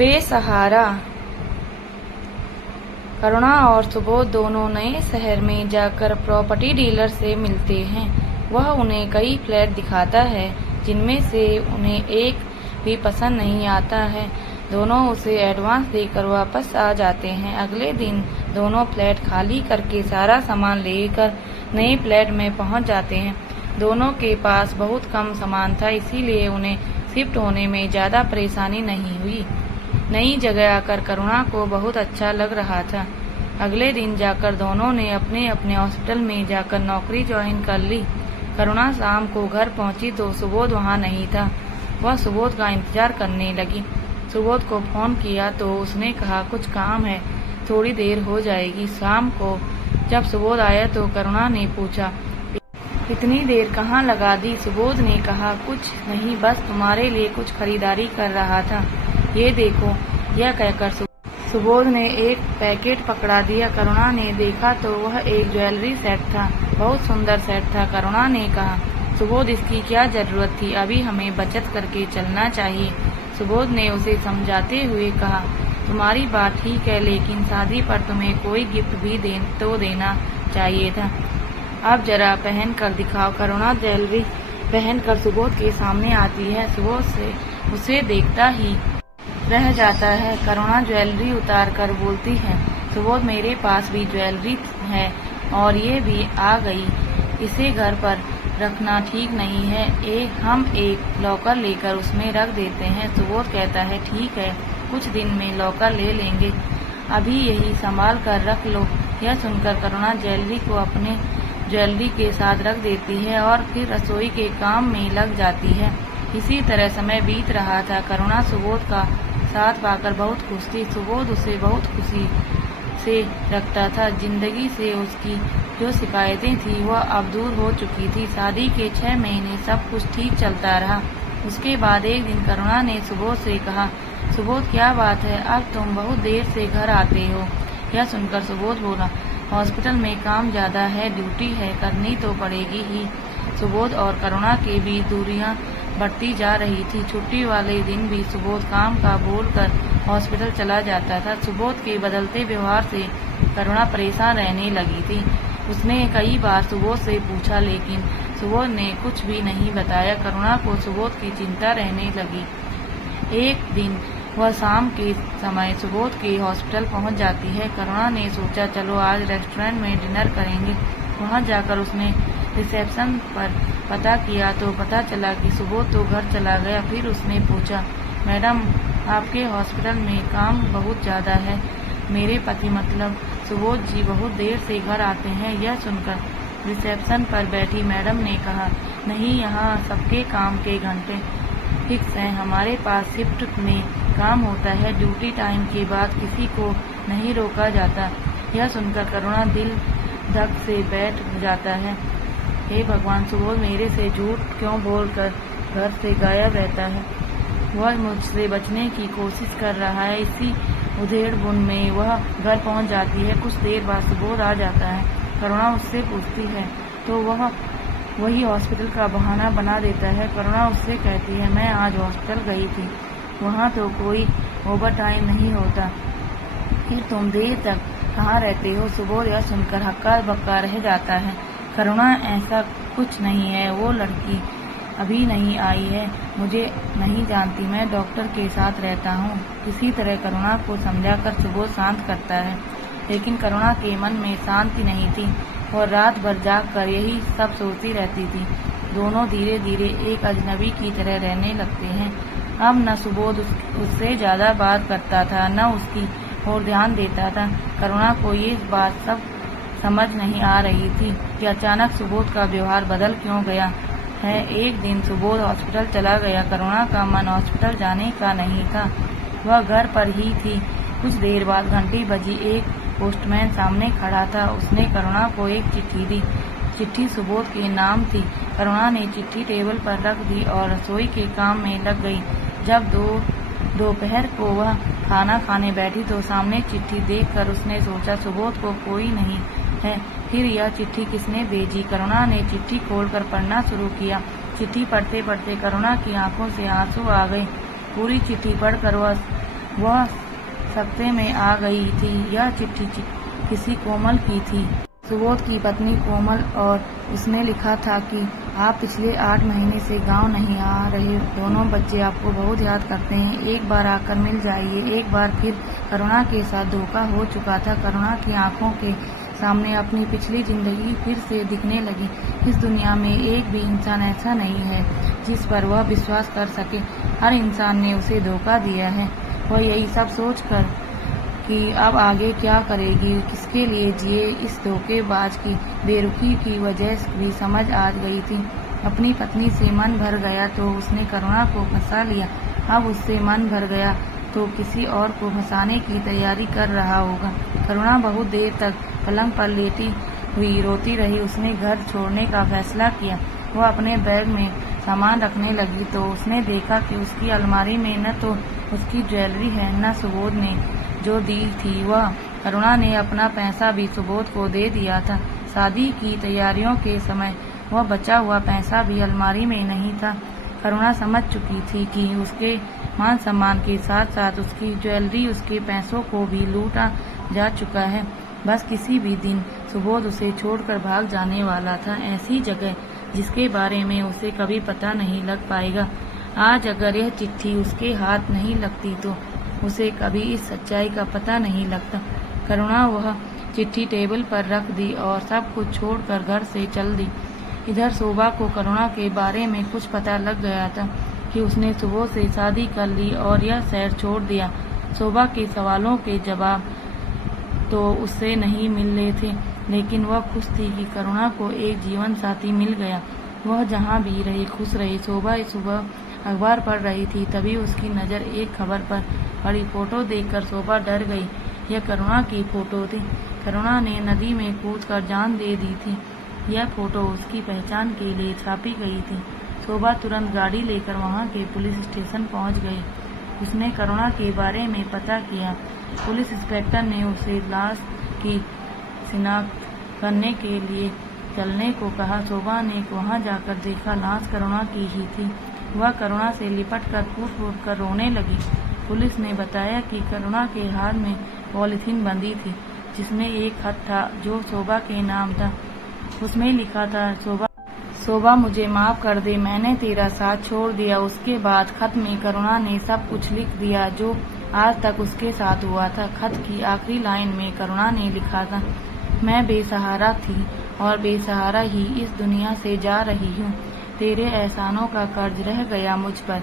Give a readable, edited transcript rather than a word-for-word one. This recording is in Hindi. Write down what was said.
बेसहारा। करुणा और सुबोध दोनों नए शहर में जाकर प्रॉपर्टी डीलर से मिलते हैं। वह उन्हें कई फ्लैट दिखाता है जिनमें से उन्हें एक भी पसंद नहीं आता है। दोनों उसे एडवांस देकर वापस आ जाते हैं। अगले दिन दोनों फ्लैट खाली करके सारा सामान लेकर नए फ्लैट में पहुंच जाते हैं। दोनों के पास बहुत कम सामान था, इसीलिए उन्हें शिफ्ट होने में ज़्यादा परेशानी नहीं हुई। नई जगह आकर करुणा को बहुत अच्छा लग रहा था। अगले दिन जाकर दोनों ने अपने अपने हॉस्पिटल में जाकर नौकरी ज्वाइन कर ली। करुणा शाम को घर पहुंची तो सुबोध वहां नहीं था। वह सुबोध का इंतजार करने लगी। सुबोध को फोन किया तो उसने कहा कुछ काम है, थोड़ी देर हो जाएगी। शाम को जब सुबोध आया तो करुणा ने पूछा, इतनी देर कहाँ लगा दी? सुबोध ने कहा, कुछ नहीं, बस तुम्हारे लिए कुछ खरीदारी कर रहा था। ये देखो। यह कहकर सुबोध ने एक पैकेट पकड़ा दिया। करुणा ने देखा तो वह एक ज्वेलरी सेट था। बहुत सुंदर सेट था। करुणा ने कहा, सुबोध इसकी क्या जरूरत थी? अभी हमें बचत करके चलना चाहिए। सुबोध ने उसे समझाते हुए कहा, तुम्हारी बात ठीक है, लेकिन शादी पर तुम्हें कोई गिफ्ट भी देना चाहिए था। अब जरा पहन कर दिखाओ। करुणा ज्वेलरी पहनकर सुबोध के सामने आती है। सुबोध से उसे देखता ही रह जाता है। करुणा ज्वेलरी उतार कर बोलती है, सुबोध मेरे पास भी ज्वेलरी है और ये भी आ गई। इसे घर पर रखना ठीक नहीं है। हम एक लॉकर लेकर उसमें रख देते हैं। सुबोध कहता है, ठीक है, कुछ दिन में लॉकर ले लेंगे, अभी यही संभाल कर रख लो। यह सुनकर करुणा ज्वेलरी को अपने ज्वेलरी के साथ रख देती है और फिर रसोई के काम में लग जाती है। इसी तरह समय बीत रहा था। करुणा सुबोध का साथ पाकर बहुत खुश थी। सुबोध उसे बहुत खुशी से रखता था। जिंदगी से उसकी जो शिकायतें थी वह अब दूर हो चुकी थी। शादी के 6 महीने सब कुछ ठीक चलता रहा। उसके बाद एक दिन करुणा ने सुबोध से कहा, सुबोध क्या बात है, अब तुम बहुत देर से घर आते हो? यह सुनकर सुबोध बोला, हॉस्पिटल में काम ज्यादा है, ड्यूटी है, करनी तो पड़ेगी ही। सुबोध और करुणा के बीच दूरियां बढ़ती जा रही थी। छुट्टी वाले दिन भी सुबोध काम का बोलकर हॉस्पिटल चला जाता था। सुबोध के बदलते व्यवहार से करुणा परेशान रहने लगी थी। उसने कई बार सुबोध से पूछा, लेकिन सुबोध ने कुछ भी नहीं बताया। करुणा को सुबोध की चिंता रहने लगी। एक दिन वह शाम के समय सुबोध के हॉस्पिटल पहुंच जाती है। करुणा ने सोचा, चलो आज रेस्टोरेंट में डिनर करेंगे। वहां जाकर उसने रिसेप्शन पर पता किया तो पता चला कि सुबोध तो घर चला गया। फिर उसने पूछा, मैडम आपके हॉस्पिटल में काम बहुत ज़्यादा है। मेरे पति मतलब सुबोध जी बहुत देर से घर आते हैं। यह सुनकर रिसेप्शन पर बैठी मैडम ने कहा, नहीं, यहाँ सबके काम के घंटे फिक्स हैं। हमारे पास शिफ्ट में काम होता है, ड्यूटी टाइम के बाद किसी को नहीं रोका जाता। यह सुनकर करुणा दिल धक से बैठ जाता है। हे भगवान, सुबोध मेरे से झूठ क्यों बोलकर घर से गायब रहता है? वह मुझसे बचने की कोशिश कर रहा है। इसी उधेड़-बुन में वह घर पहुंच जाती है। कुछ देर बाद सुबोध आ जाता है। करुणा उससे पूछती है तो वह वही हॉस्पिटल का बहाना बना देता है। करुणा उससे कहती है, मैं आज हॉस्पिटल गई थी, वहाँ तो कोई ओवर टाइम नहीं होता, फिर तुम देर तक कहाँ रहते हो? सुबोध यह सुनकर हक्का बक्का रह जाता है। करुणा, ऐसा कुछ नहीं है, वो लड़की अभी नहीं आई है, मुझे नहीं जानती, मैं डॉक्टर के साथ रहता हूँ। किसी तरह करुणा को समझाकर सुबोध शांत करता है, लेकिन करुणा के मन में शांति नहीं थी और रात भर जाग कर यही सब सोचती रहती थी। दोनों धीरे धीरे एक अजनबी की तरह रहने लगते हैं। अब न सुबोध उससे ज्यादा बात करता था, न उसकी ओर ध्यान देता था। करुणा को ये बात सब समझ नहीं आ रही थी कि अचानक सुबोध का व्यवहार बदल क्यों गया है। एक दिन सुबोध हॉस्पिटल चला गया। करुणा का मन हॉस्पिटल जाने का नहीं था, वह घर पर ही थी। कुछ देर बाद घंटी बजी। एक पोस्टमैन सामने खड़ा था। उसने करुणा को एक चिट्ठी दी। चिट्ठी सुबोध के नाम थी। करुणा ने चिट्ठी टेबल पर रख दी और रसोई के काम में लग गई। जब दोपहर को वह खाना खाने बैठी तो सामने चिट्ठी देखकर उसने सोचा, सुबोध को कोई नहीं है, फिर यह चिट्ठी किसने भेजी? करुणा ने चिट्ठी खोलकर पढ़ना शुरू किया। चिट्ठी पढ़ते पढ़ते करुणा की आंखों से आंसू आ गए। पूरी चिट्ठी पढ़कर वह वह सकते में आ गई थी। यह चिट्ठी किसी कोमल की थी, सुबोध की पत्नी कोमल, और उसमें लिखा था कि आप पिछले 8 महीने से गांव नहीं आ रहे। दोनों बच्चे आपको बहुत याद करते हैं। एक बार आकर मिल जाइए। एक बार फिर करुणा के साथ धोखा हो चुका था। करुणा की आंखों के सामने अपनी पिछली जिंदगी फिर से दिखने लगी। इस दुनिया में एक भी इंसान ऐसा नहीं है जिस पर वह विश्वास कर सके। हर इंसान ने उसे धोखा दिया है। वह यही सब सोचकर कि अब आगे क्या करेगी, किसके लिए जिए, इस धोखेबाज की बेरुखी की वजह भी समझ आ गई थी। अपनी पत्नी से मन भर गया तो उसने करुणा को फंसा लिया। अब उससे मन भर गया तो किसी और को फंसाने की तैयारी कर रहा होगा। करुणा बहुत देर तक पलंग पर लेटी हुई रोती रही। उसने घर छोड़ने का फैसला किया। वह अपने बैग में सामान रखने लगी तो उसने देखा कि उसकी अलमारी में न तो उसकी ज्वेलरी है, न सुबोध ने जो दी थी वह। करुणा ने अपना पैसा भी सुबोध को दे दिया था। शादी की तैयारियों के समय वह बचा हुआ पैसा भी अलमारी में नहीं था। करुणा समझ चुकी थी कि उसके मान सम्मान के साथ साथ उसकी ज्वेलरी, उसके पैसों को भी लूटा जा चुका है। बस किसी भी दिन सुबोध उसे छोड़कर भाग जाने वाला था, ऐसी जगह जिसके बारे में उसे कभी पता नहीं लग पाएगा। आज अगर यह चिट्ठी उसके हाथ नहीं लगती तो उसे कभी इस सच्चाई का पता नहीं लगता। करुणा वह चिट्ठी टेबल पर रख दी और सब कुछ छोड़कर घर से चल दी। इधर शोभा को करुणा के बारे में कुछ पता लग गया था कि उसने सुबोध से शादी कर ली और यह शहर छोड़ दिया। शोभा के सवालों के जवाब तो उससे नहीं मिल रहे थे, लेकिन वह खुश थी कि करुणा को एक जीवन साथी मिल गया। वह जहाँ भी रहे खुश रहे। शोभा सुबह अखबार पढ़ रही थी, तभी उसकी नज़र एक खबर पर पड़ी। फोटो देखकर शोभा डर गई। यह करुणा की फोटो थी। करुणा ने नदी में कूदकर जान दे दी थी। यह फोटो उसकी पहचान के लिए छापी गई थी। शोभा तुरंत गाड़ी लेकर वहां के पुलिस स्टेशन पहुंच गई। उसने करुणा के बारे में पता किया। पुलिस इंस्पेक्टर ने उसे लाश की शिनाख्त करने के लिए चलने को कहा। शोभा ने वहां जाकर देखा, लाश करुणा की ही थी। वह करुणा से लिपटकर फूट कर रोने लगी। पुलिस ने बताया कि करुणा के हाथ में पॉलीथीन बंधी थी, जिसमें एक खत था जो शोभा के नाम था। उसमें लिखा था, शोभा मुझे माफ कर दे, मैंने तेरा साथ छोड़ दिया। उसके बाद खत में करुणा ने सब कुछ लिख दिया जो आज तक उसके साथ हुआ था। खत की आखिरी लाइन में करुणा ने लिखा था, मैं बेसहारा थी और बेसहारा ही इस दुनिया से जा रही हूँ। तेरे एहसानों का कर्ज रह गया मुझ पर।